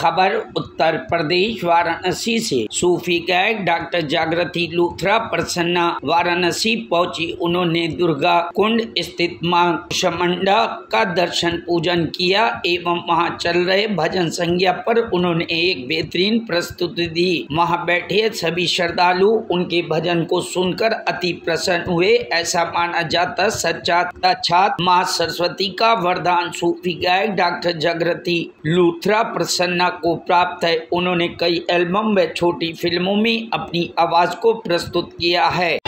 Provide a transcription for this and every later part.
खबर उत्तर प्रदेश वाराणसी से। सूफी गायक डॉक्टर जागृति लूथरा प्रसन्ना वाराणसी पहुंची। उन्होंने दुर्गा कुंड स्थित मां कुष्मांडा का दर्शन पूजन किया एवं वहां चल रहे भजन संध्या पर उन्होंने एक बेहतरीन प्रस्तुति दी। वहां बैठे सभी श्रद्धालु उनके भजन को सुनकर अति प्रसन्न हुए। ऐसा माना जाता साक्षात मां सरस्वती का वरदान सूफी गायक डॉक्टर जागृति लूथरा प्रसन्ना को प्राप्त है। उन्होंने कई एल्बम व छोटी फिल्मों में अपनी आवाज को प्रस्तुत किया है।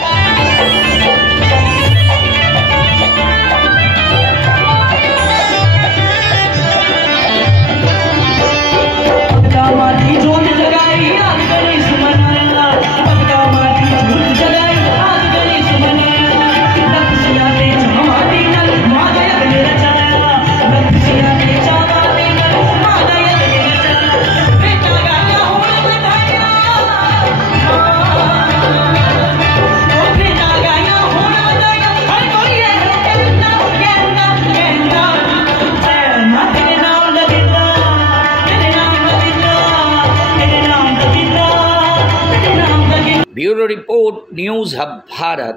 Bureau report, news hub Bharat.